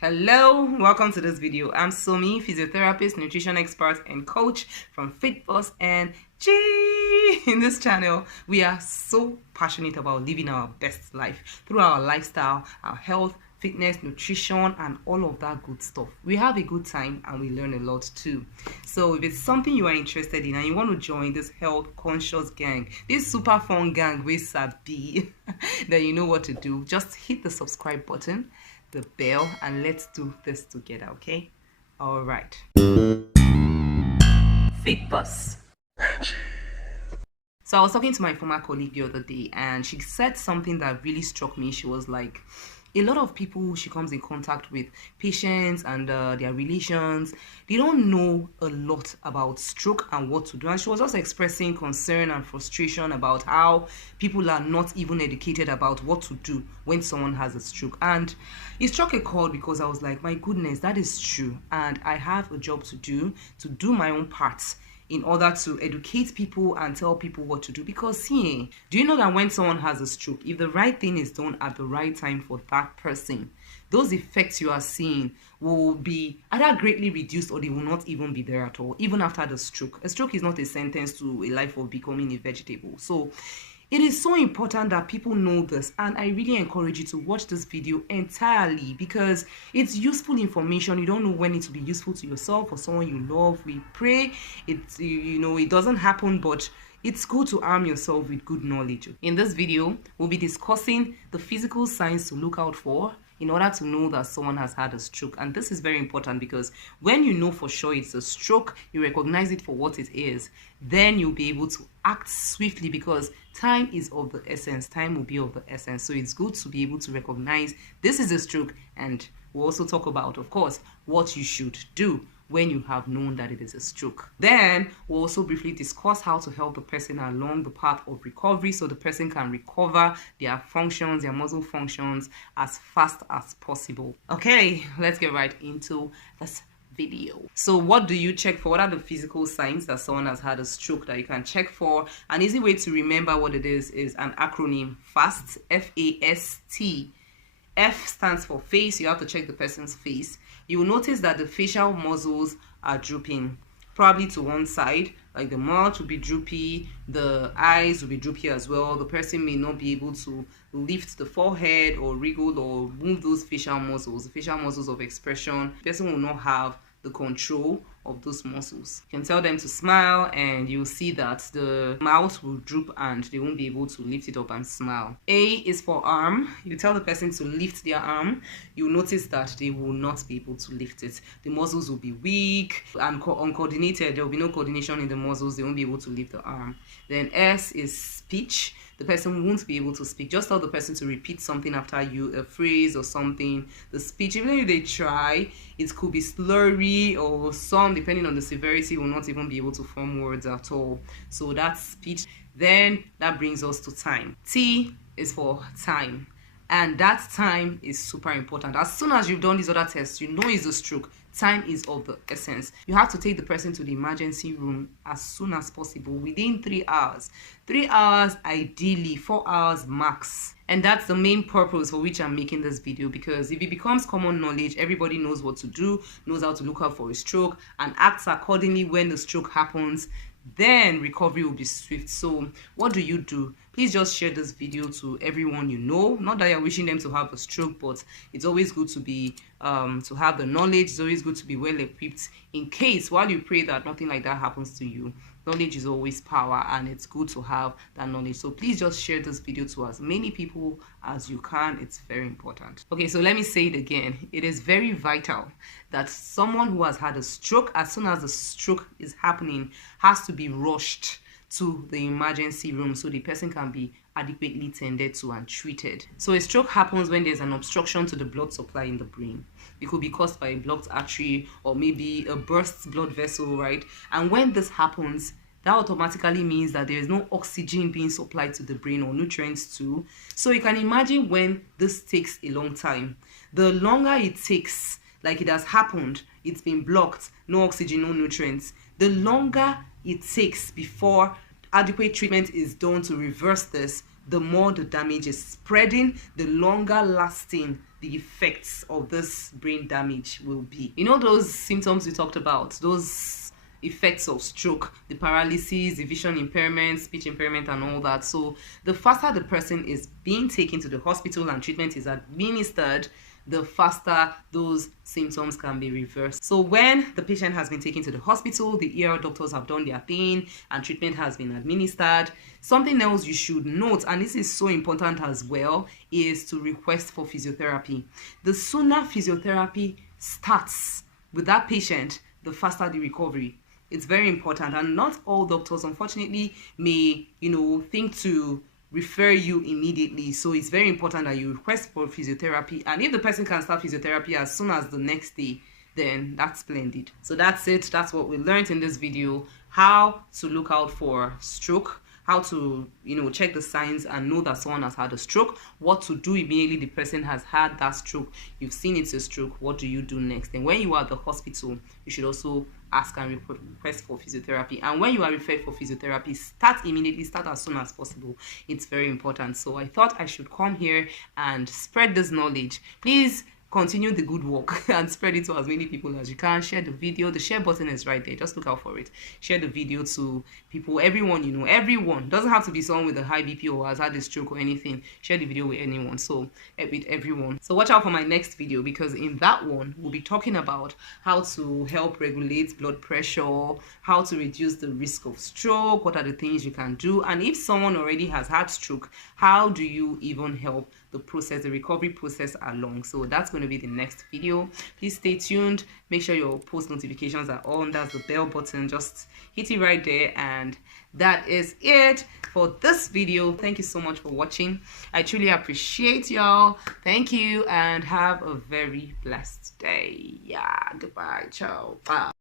Hello, welcome to this video. I'm Somi, physiotherapist, nutrition expert, and coach from FitBoss and G. In this channel, we are so passionate about living our best life through our lifestyle, our health, fitness, nutrition, and all of that good stuff. We have a good time and we learn a lot too. So if it's something you are interested in and you want to join this health conscious gang, this super fun gang with Sabi, then you know what to do. Just hit the subscribe button, the bell, and let's do this together, okay? All right. Fit bus. So I was talking to my former colleague the other day, and she said something that really struck me. She was like, a lot of people she comes in contact with, patients and their relations, they don't know a lot about stroke and what to do. And she was just expressing concern and frustration about how people are not even educated about what to do when someone has a stroke. And it struck a chord because I was like, my goodness, that is true. And I have a job to do my own part in order to educate people and tell people what to do. Because see, do you know that when someone has a stroke, if the right thing is done at the right time for that person, those effects you are seeing will be either greatly reduced or they will not even be there at all, even after the stroke. A stroke is not a sentence to a life of becoming a vegetable. So it is so important that people know this, and I really encourage you to watch this video entirely because it's useful information. You don't know when it will be useful to yourself or someone you love. We pray it doesn't happen, but it's good to arm yourself with good knowledge. In this video, we'll be discussing the physical signs to look out for in order to know that someone has had a stroke. And this is very important because when you know for sure it's a stroke, you recognize it for what it is, then you'll be able to act swiftly because time is of the essence. Time will be of the essence. So it's good to be able to recognize this is a stroke, and we'll also talk about, of course, what you should do when you have known that it is a stroke. Then we'll also briefly discuss how to help the person along the path of recovery so the person can recover their functions, their muscle functions as fast as possible. Okay, let's get right into this video. So what do you check for? What are the physical signs that someone has had a stroke that you can check for? An easy way to remember what it is an acronym: FAST, F-A-S-T. F stands for face. You have to check the person's face. You will notice that the facial muscles are drooping, probably to one side, like the mouth will be droopy, the eyes will be droopy as well. The person may not be able to lift the forehead or wriggle or move those facial muscles, the facial muscles of expression. The person will not have the control of those muscles. You can tell them to smile and you'll see that the mouth will droop and they won't be able to lift it up and smile. A is for arm. You tell the person to lift their arm, you'll notice that they will not be able to lift it. The muscles will be weak and uncoordinated. There will be no coordination in the muscles. They won't be able to lift the arm. Then S is speech. The person won't be able to speak. Just tell the person to repeat something after you, a phrase or something. The speech, even if they try, it could be slurry, or some, depending on the severity, will not even be able to form words at all. So that's speech. Then that brings us to time. T is for time. And that time is super important. As soon as you've done these other tests, you know it's a stroke. Time is of the essence. You have to take the person to the emergency room as soon as possible, within 3 hours. 3 hours, ideally 4 hours max. And that's the main purpose for which I'm making this video, because if it becomes common knowledge, everybody knows what to do, knows how to look out for a stroke, and acts accordingly when the stroke happens, then recovery will be swift. So what do? Please just share this video to everyone you know. Not that you're wishing them to have a stroke, but it's always good to be to have the knowledge. It's always good to be well equipped in case, while you pray that nothing like that happens to you. Knowledge is always power, and it's good to have that knowledge. So please just share this video to as many people as you can. It's very important. Okay, so let me say it again. It is very vital that someone who has had a stroke, as soon as the stroke is happening, has to be rushed to the emergency room so the person can be adequately tended to and treated. So a stroke happens when there's an obstruction to the blood supply in the brain. It could be caused by a blocked artery or maybe a burst blood vessel, right? And when this happens, that automatically means that there is no oxygen being supplied to the brain or nutrients too. So you can imagine when this takes a long time. The longer it takes, like it has happened, it's been blocked, no oxygen, no nutrients. The longer it takes before adequate treatment is done to reverse this, the more the damage is spreading, the longer lasting the effects of this brain damage will be. You know those symptoms we talked about, those effects of stroke, the paralysis, the vision impairment, speech impairment, and all that. So the faster the person is being taken to the hospital and treatment is administered, the faster those symptoms can be reversed. So when the patient has been taken to the hospital, the ER doctors have done their thing and treatment has been administered, something else you should note, and this is so important as well, is to request for physiotherapy. The sooner physiotherapy starts with that patient, the faster the recovery. It's very important, and not all doctors, unfortunately, may, think to refer you immediately. So it's very important that you request for physiotherapy, and if the person can start physiotherapy as soon as the next day, then that's splendid. So that's it. That's what we learned in this video: how to look out for stroke, how to check the signs and know that someone has had a stroke, what to do immediately the person has had that stroke, you've seen it's a stroke, what do you do next? And when you are at the hospital, you should also ask and request for physiotherapy. And when you are referred for physiotherapy, start immediately, start as soon as possible. It's very important. So I thought I should come here and spread this knowledge. Please continue the good work and spread it to as many people as you can. Share the video. The share button is right there. Just look out for it. Share the video to people, everyone, everyone. Doesn't have to be someone with a high BP or has had a stroke or anything. Share the video with anyone. So with everyone. So watch out for my next video, because in that one we'll be talking about how to help regulate blood pressure, how to reduce the risk of stroke, what are the things you can do, and if someone already has had stroke, how do you even help the process, the recovery process along. So that's going to be the next video. Please stay tuned. Make sure your post notifications are on. That's the bell button. Just hit it right there. And that is it for this video. Thank you so much for watching. I truly appreciate y'all. Thank you and have a very blessed day. Yeah, goodbye. Ciao. Bye.